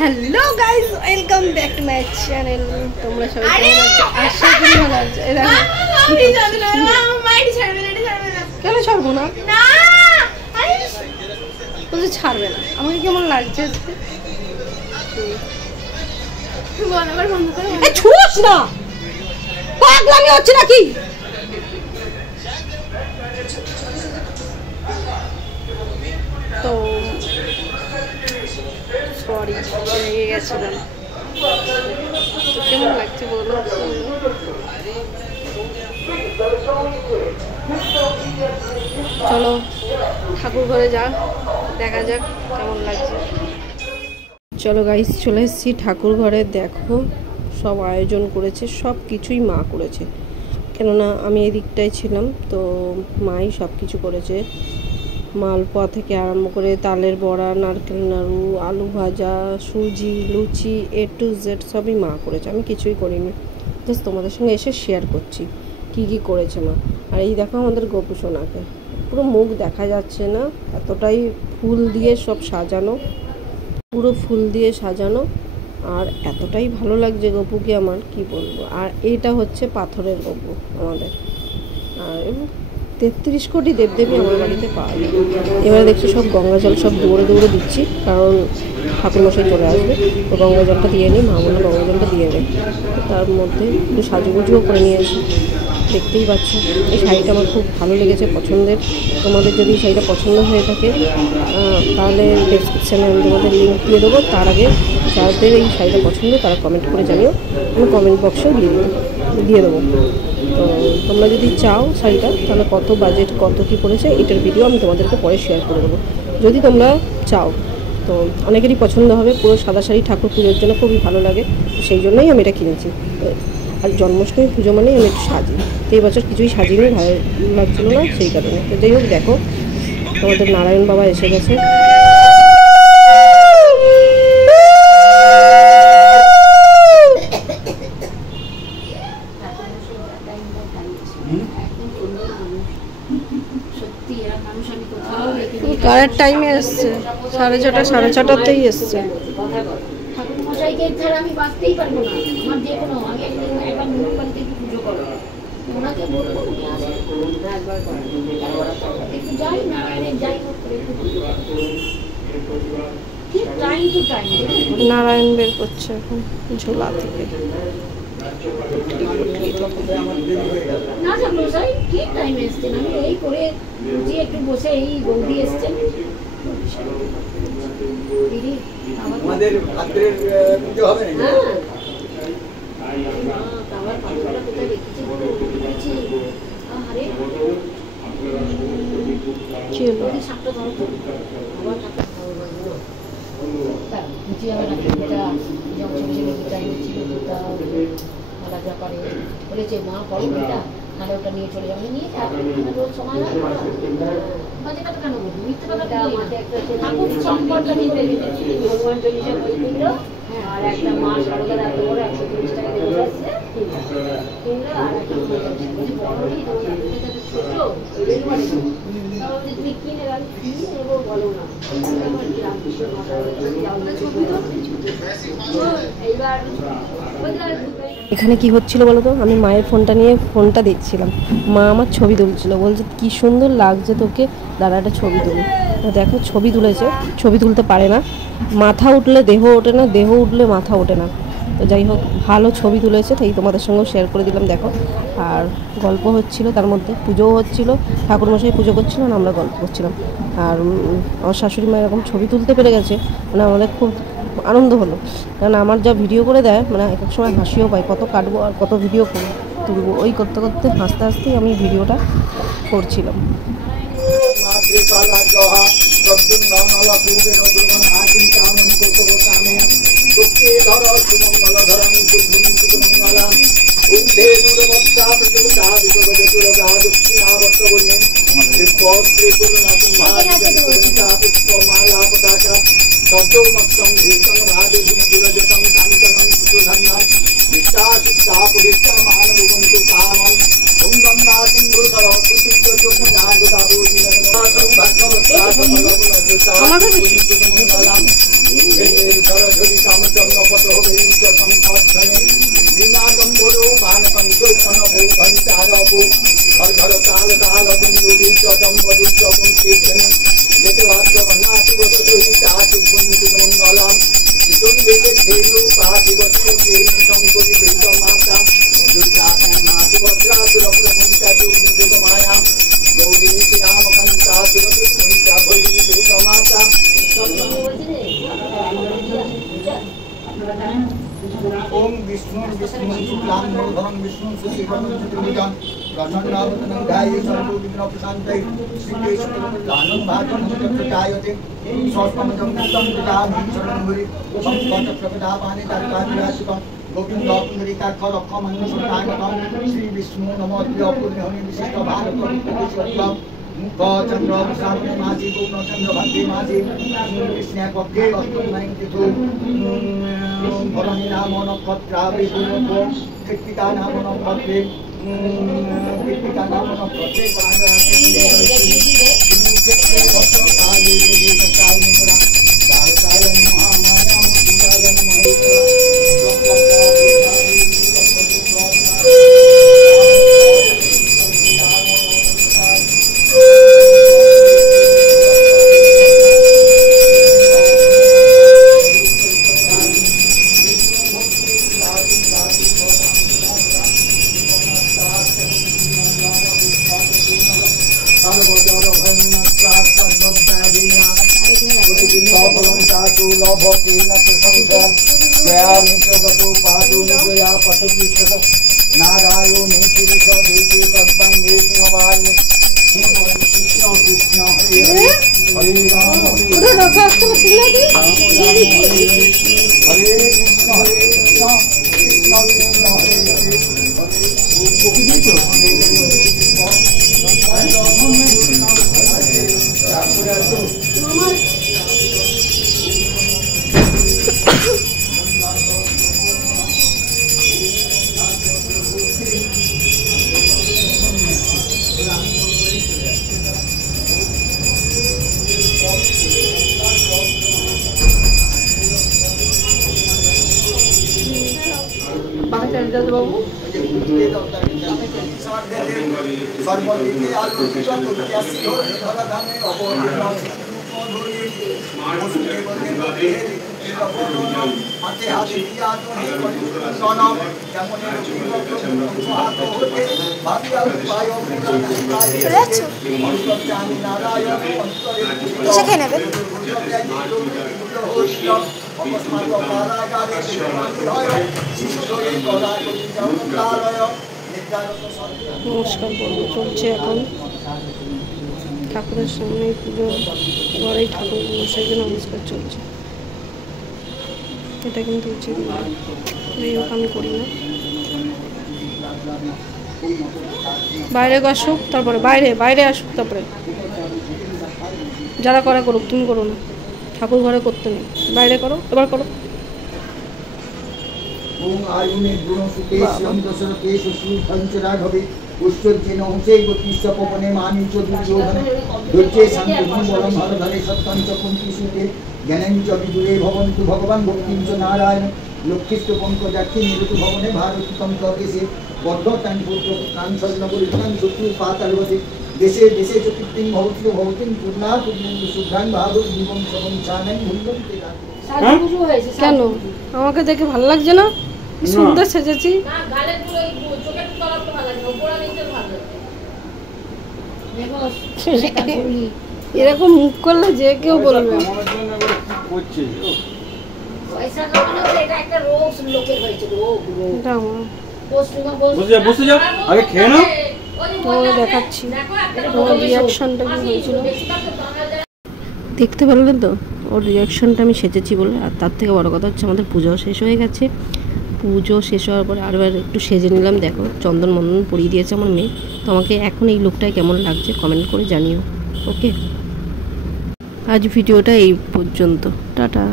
Hello guys welcome back to my channel. তোমরা সবাই কেমন আছো? আশা করি ভালো আছো। এই দেখো আমি জানি না মাইটি ছাড়বে না কেন ছাড়বো না না তুই ছাড়বে না আমাকে কেমন লাগছে বল আবার বন্ধ করো এই ছুঁস না পাগলামি হচ্ছে নাকি তো সরি রেগে গেছিলাম তো কেমন লাগছে বলো চলো ঠাকুর ঘরে যা দেখা যাক কেমন লাগছে। চলো গাইস চলে এসেছি ঠাকুর ঘরে। দেখো সব আয়োজন করেছে, সব কিছুই মা করেছে, কেননা আমি এই দিকটায় ছিলাম তো মাই সব কিছু করেছে। মালপোয়া থেকে আরম্ভ করে তালের বড়া, নারকেল নাড়ু, আলু ভাজা, সুজি, লুচি, A to Z সবই মা করেছে, আমি কিছুই করিনি। জাস্ট তোমাদের সঙ্গে এসে শেয়ার করছি কি কি করেছে মা। আর এই দেখো আমাদের গোপু সোনাকে, পুরো মুখ দেখা যাচ্ছে না, এতটাই ফুল দিয়ে সব সাজানো, পুরো ফুল দিয়ে সাজানো, আর এতটাই ভালো লাগছে গপুকে আমার কি বলবো। আর এইটা হচ্ছে পাথরের গপু আমাদের। আর 33 কোটি দেবদেবী আমার বাড়িতে পাওয়া যায়। এবারে দেখছি সব গঙ্গা জল সব দৌড়ে দৌড়ে দিচ্ছি, কারণ ঠাকুরমশাই চলে আসবে, তো গঙ্গা জলটা দিয়ে নিই, মা বললো গঙ্গা জলটা দিয়ে নেই। তার মধ্যে একটু সাজুগুজুও করে নিয়েছি, দেখতেই পাচ্ছ। এই শাড়িটা আমার খুব ভালো লেগেছে, পছন্দের। তোমাদের যদি শাড়িটা পছন্দ হয়ে থাকে তাহলে ডেসক্রিপশানে আমি তোমাদের লিঙ্ক দিয়ে দেবো। তার আগে যাদের এই শাড়িটা পছন্দ তারা কমেন্ট করে জানিও, আমি কমেন্ট বক্সেও দিয়ে দেবো। তো তোমরা যদি চাও শাড়িটা, তাহলে কত বাজেট কত কী পড়েছে এটার ভিডিও আমি তোমাদেরকে পরে শেয়ার করে দেবো, যদি তোমরা চাও। তো অনেকেরই পছন্দ হবে, পুরো সাদা শাড়ি ঠাকুর পুজোর জন্য খুবই ভালো লাগে, সেই জন্যই আমি এটা কিনেছি। আর জন্মাষ্টমী পুজো মানেই আমি একটু সাজি, তো এই বছর কিছুই সাজিনি, ভালো লাগছিলো না সেই কারণে। তো যাই হোক, দেখো আমাদের নারায়ণ বাবা এসে গেছে। কারের টাইমে এসছে, 6:30 6:30তেই এসছে। ঠাকুরমশাইকে ছাড়া আমি বাঁচতেই পারবো না, আমার যে কোনো আমি একবার নুন বাড়িতে একটু পুজো করো, ওনাকে বলবো উনি আসেন একটু যাই নারায়ণের যাই হোক করে একটু পুজো ঠিক টাইম টু টাইম। নারায়ণ বের করছে এখন ঝোলা থেকে। না ঠাকুরমশাই ঠিক টাইমে এসছেন, আমি এই করে যে একটু বসে এই বৌদি এসছেন। দিদি আমাদের রাত্রের পুজো হবে না? হ্যাঁ আমার পাথরটা কোথায় রেখেছি দেখেছি। আরে কি হলো এই সাপটা ধরো তো আবার ঠাকুর বুঝি আমার রাত্রিটা জংশন টাইম ছিল দুটা রাজা পারে বলেছে মা পড়ো এটা, তাহলে ওটা নিয়ে চলে যাবে, নিয়ে রোজ সময় বাজে কথা কেন বলবো, মিথ্যে কথা ঠাকুর সম্পর্কটা নিয়ে হনুমান চল্লিশা বই কিনলো, আর একটা মা সারদার এত বড় 130 টাকা দিয়ে আসছে কিনলো, আর একটা বড়ই ছোট তুমি কিনে নেবো বলো না, আমার কি রামকৃষ্ণ এইবার এখানে কি হচ্ছিল বলো তো, আমি মায়ের ফোনটা নিয়ে ফোনটা দেখছিলাম, মা আমার ছবি তুলছিল, বলছে কি সুন্দর লাগছে তোকে, দাঁড়া একটা ছবি তুলি। দেখো ছবি তুলেছে, ছবি তুলতে পারে না, মাথা উঠলে দেহ ওঠে না, দেহ উঠলে মাথা ওঠে না। তো যাই হোক ভালো ছবি তুলেছে, তাই তোমাদের সঙ্গেও শেয়ার করে দিলাম। দেখো আর গল্প হচ্ছিল, তার মধ্যে পুজোও হচ্ছিলো, ঠাকুরমশাই পুজো করছিল না, আমরা গল্প করছিলাম। আর আমার শাশুড়ি মা এরকম ছবি তুলতে পেরে গেছে, মানে আমাদের খুব আনন্দ হলো, কারণ আমার যা ভিডিও করে দেয় মানে এক এক সময় হাসিও পাই, কত কাটবো আর কত ভিডিও তুলবো, ওই করতে করতে হাসতে হাসতেই আমি ভিডিওটা করছিলাম। ओम विष्णु विष्णु शुक्लां वरदं विष्णु शशिवर्णं चतुर्भुजं प्रसन्नावतनं ध्याये सर्वविघ्नोपशान्तये श्रीकेशवलानं भातं प्रजायते स्वस्मदं नित्यं प्रजामि शरणं संस्कृतप्रपदापानि तारकादिराशिकं गोविन्दपुण्डरीकाक्षरक्षमन्यसुतानकं श्री विष्णु नमो प्रियपुण्यहनि विशिष्ट भारत चंद्र सामने मासी पूर्ण चंद्र भक्ति मासी कृष्ण पक्षे अष्टमयंतिथु भरणी नाम नक्षत्राभिषेको कृतिका नाम नक्षत्रे कृतिका नाम नक्षत्रे নমস্কার পর্ব চলছে এখন ঠাকুরের সামনে পুজো ঘরেই ঠাকুর মশাইকে নমস্কার চলছে। এটা কিন্তু উচিত নয়, আমি করি না। বাইরে আসুক, তারপরে বাইরে আসুক, তারপরে যারা করা করুক, তুমি করো না। ঠাকুর ঘরে করতে নেই, বাইরে করো, এবার করো। ओम आयुने गुणसुते श्यामदशरथे सुश्रुतंचराघवे पुष्टोज्जेन हंसैव कृष्णपवने मानिच दुर्योधने दुर्जे शान्तिं बलं हरधरे सत्यं च कुन्तिसुते ज्ञानं च विदुरे भवन्तु भगवान् भक्तिं च नारायण लक्ष्मीश्च पङ्कजाक्षी निरुतु भवने भारतीतं च देशे बद्धतां पुत्रपुत्रां स्वर्णपुरीतां शत्रुपातालवसे देशे देशे च कीर्तिं भवतीं पूर्णा पूर्णं शुभ्रां भावं जीवं सबं चानं मूल्यं ते কেন আমাকে দেখে ভালো লাগছে না? সুন্দর সেজেছি। এরকম মুখ করলে যে কেউ বলবে। দেখাচ্ছি রিয়াকশনটা কি হয়েছিল দেখতে পারলেন তো। ওর রিয়াকশনটা আমি সেজেছি বলে। আর তার থেকে বড় কথা হচ্ছে আমাদের পুজো শেষ হয়ে গেছে। পুজো শেষ হওয়ার পরে আরও একটু সেজে নিলাম। দেখো চন্দন মন্দন পরিয়ে দিয়েছে আমার মেয়ে। তো আমাকে এখন এই লুকটায় কেমন লাগছে কমেন্ট করে জানিও। ওকে, আজ ভিডিওটা এই পর্যন্ত, টাটা।